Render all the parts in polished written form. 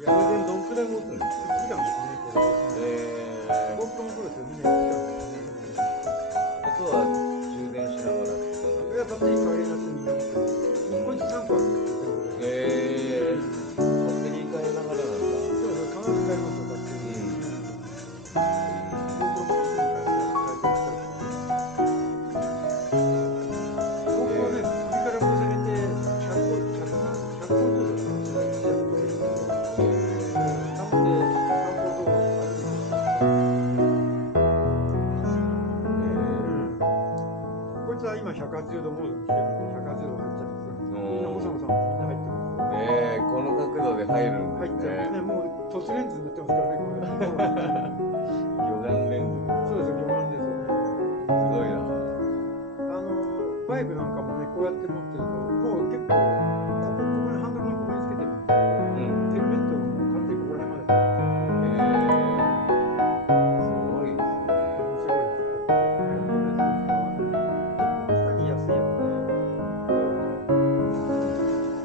充電どんくらい持つんですか？1時間ですね、これ。GoPro もそうですよ、みんな1時間ですね。あとは充電しながらって感じいや、ですか？バッテリー変わりなくみんな持ってます。こいつ3個あるんですよ、全部で。バッテリー変えながらなんだ。そうそう、必ず変えますよ、バッテリー。GoPro もすぐ変えてる人ですね。GoPro ね、首からぶら下げて150度だからしないと撮れるんですよ。なので、散歩道路とか歩いてるとバッと撮れるんですよ。こいつは今180度モードにしてるんで、180度入っちゃうんですよ。みんな細野さんもみんな入ってますよ。この角度で入るんです入っちゃうんですね。ね。もう凸レンズになってますからね、これ。魚眼レンズですか？そうです、魚眼です。すごいな。バイクなんかもね、こうやって持ってると、もう結構、ここにハンドルのここにつけてるんで、ヘルメットがもう完全にここら辺まで入ってる。すごいですね。面白いです。本当です。で、この下に安いやつで、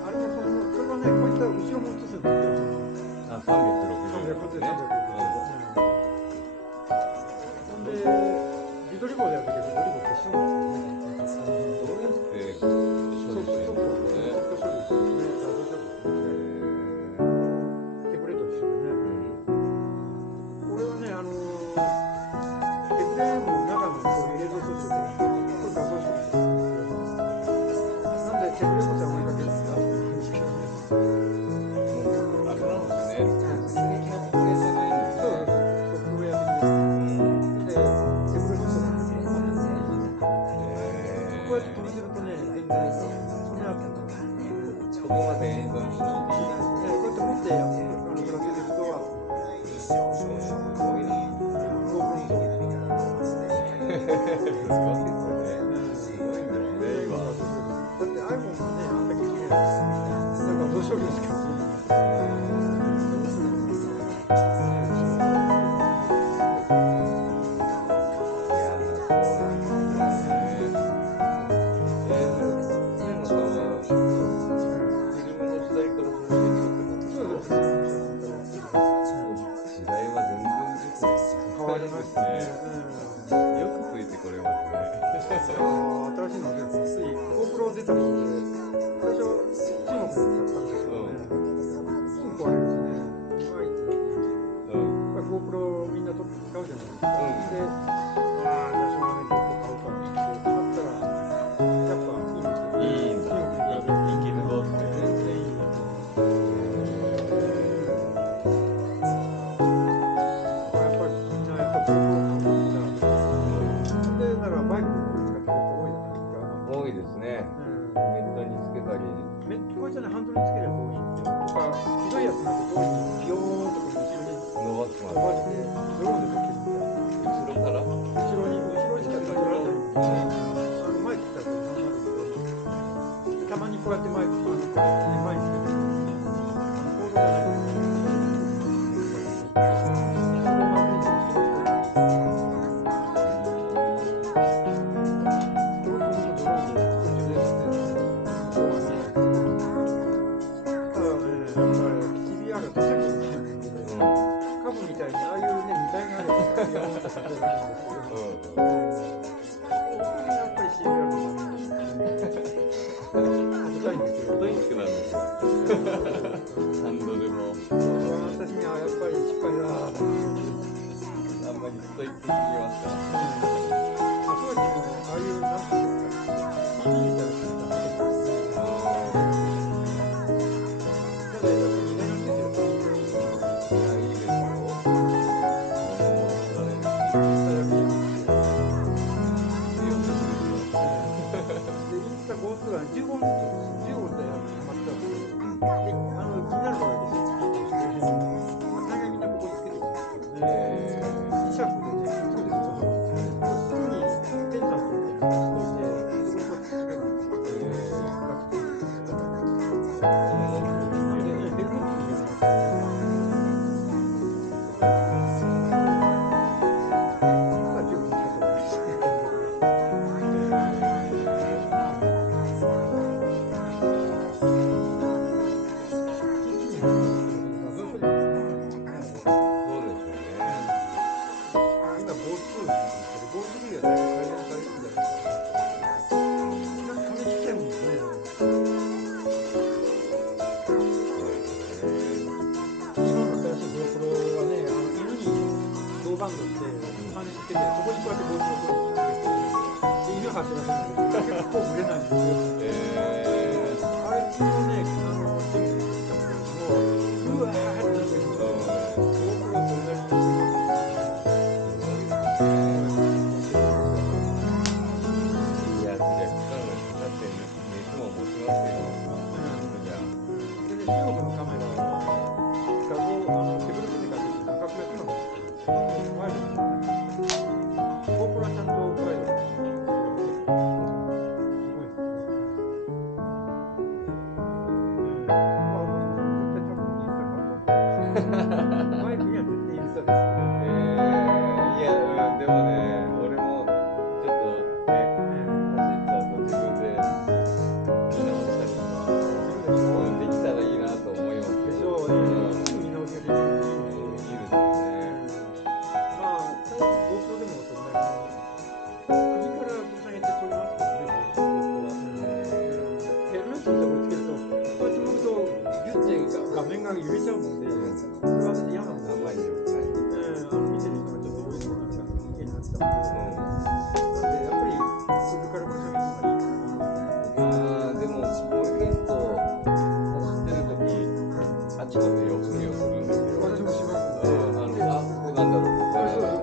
あれもそれはね、こいつは後ろも映すんですよ。あ、360度ですね。ほんで、自撮り棒でやるときは自撮り棒消しちゃうんですけどね、こいつ。どうやって処理してるんですかね。ソフト処理ですね。画像処理ですね。手ブレと一緒でね。これはね、手ブレの中のこういう映像素子で、これ画像処理ですね、これは。なんで手ブレこそあまりかけるのかなと思うんですけどね。あれなんですね。実撃の特例じゃないんですね。ソフトウェア的ですね。で、手ブレこそかけるのかなと思うんですけど、こうやって飛ばせるとね、全然そんなそこまで演算しないでいいんですね。こうやって持ってぶら下げるとアップみたいな。すごいな。GoPro もそうですよ。すごいですね。すごいんですね、今。だって iPhone がね、あんだけ綺麗なのに、みんな画像処理ですからね。画像処理なんですよ。この画像処理がすごいですよ。すごいですよ。いやー、そうなんですね。もう、星野さんはフィルムの時代からそれで撮ってたんですか？そうです。フィルムの写真からやってます。時代は全然ですね。変わりましたね。よくついてこれますね。新しいのが出て、つい GoPro 出たもんで、最初中国で買ったんですけどね、すぐ壊れるんですね。いまいちなんで、やっぱり GoPro みんな使うじゃないですか。で、じゃあしょうがない GoPro 買うかって買ったら、やっぱいいんですよ。いいんだ。中国に比べるといけるぞって。全然いいんで。だからやっぱりみんなやっぱ GoPro 買うのみんななんですよ。で、だからバイクでこれ使ってる人多いじゃないですか。多いですね。ネットにつけたり。こいつはね、ハンドルにつけるやつ多いんですよ。とか、ひどいやつなんてこういうふうにビヨーンとこう後ろに伸ばします。伸ばして、ドローンで撮ってるみたいな。後ろから。後ろしか撮られないんで、前来たらこれまんまですよ。でたまにこうやってこうやってね、前につけてるんですね。ボードじゃないですよ。こうやってね、こうやってね。そこをまずいんで、後ろにこうやってつけてるんですよ。これと本当ドローンで空中で撮影するんで、向こうが見えないですけど。ただね、やっぱり CBR が出先にないんで、カブみたいにああいうね、荷台があればビヨーンと撮影られるんですけど、やっぱり CBR がダメなんですね。硬いんですよ。ストイックなんですよ。ハンドルも。私にはやっぱり失敗だーって思ってるんですよ。あんまりストイックすぎますか？当時のああいうなんていうんですか、CD みたいなのダメですからね。ただやっぱり荷台がついてるといいですよね。いや、いいですよ。物も取られるし。インスタ役にもいいし。よく見るよ。で、インスタ GoTo が15分ずつ、15分でハマっちゃうんで、で、気になるのがリセット機能して、大概みんなここにつけてるんですけどね。磁石でね、くっつくんですよ。これすぐにペンダントみたいに刺しといて、で、そこにこうやってつけるんですよ。楽ちんですよね。物持ちもなんで、綺麗。ヘルメットにもなってね、これはまだ十分使った方がいいですね。キッチンもて、そこにこうやってボールをこうやって犬走らせるんですけど、結構売れないんですよ。あれ普通のね、ジムで見たものよりも、うわーってなってるんですよ。GoProそれなりに作りますよね。いや、じゃあ、だって熱も持ちますよ。じゃあ。でね、中国のカメラは、画像、手ブロックで描くと画角が狭くなってるんですよ。ワイドになってる。GoPro はちゃんとワイドになってる。すごいですね。まあ、絶対多分インスタ買った。マイクには絶対インスタです。いや、でもね、俺もちょっとね、走った後自分で見直したりとか、できたらいいなと思いますけでしど。ょうね。すぐ見直せる。いいいいですよね。まあ、最近 GoPro でもそんなに首からぶら下げて撮りますけどね、GoPro は。ヘルメットのところにつけると、こうやって持つと、ギュッて画面が揺れちゃうので、それは嫌なので、あんまり良くない。見てる人がちょっと上の方なんか人間になっちゃうので、なんで、やっぱり首からぶら下げるのがいいかな。まあ、でも、俺結構走ってる時、あちこち様子見をするんですよ。私もします。ここなんだろう、ここなんだろ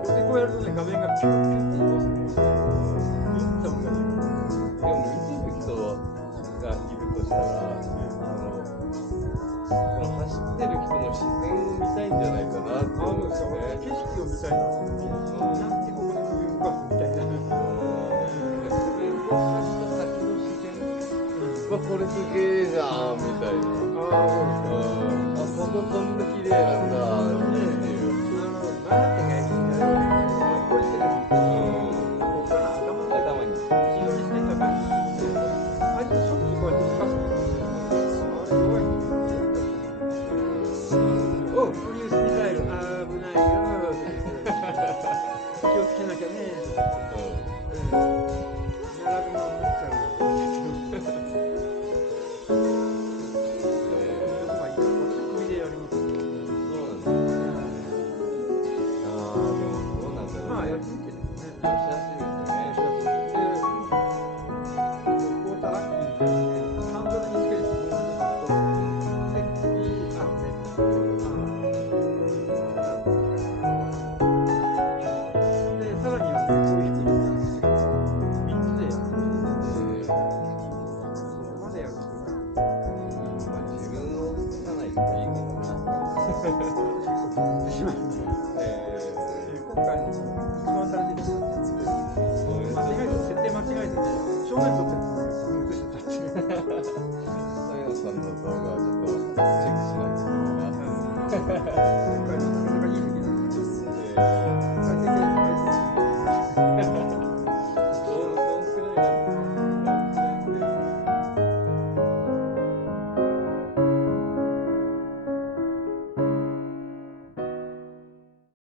う。で、こうやるとね、画面がピュッピュッて移動するので、見入っちゃうんだよね。でも見てる人がいるとしたら、この走ってる人の視線を見たいんじゃないかなって思うんですよね。景色を見たいなと思って、なんでここで首を動かすみたいな。それ動かした先の視線はこれすげえじゃんみたいな。こここんな綺麗なんだっていう。バーって描いてみたら、これしてるんですよ。ここから頭に非常に視点高いんですけど、あいつしょっちゅうこうやって動かすんですよ。あれ弱いんですよ。おう、フリュースミサイル、危ないよ気をつけなきゃね並ぶのになっちゃうよ。首でやります。まあやってみてですね。しやすいですね。クォーターラッキーみたいなね、ハンドルにつけると、で、次、で、さらにはね、こういうふうに3つでやってる。そこまでやる人が、自分を映さないといいのかな。私結構しまいます。今回の一番されてるのが、設定間違えてね、正面撮ってるのに映しちゃったっていう。そういうのさんの動画はちょっとチェックしないといけないな。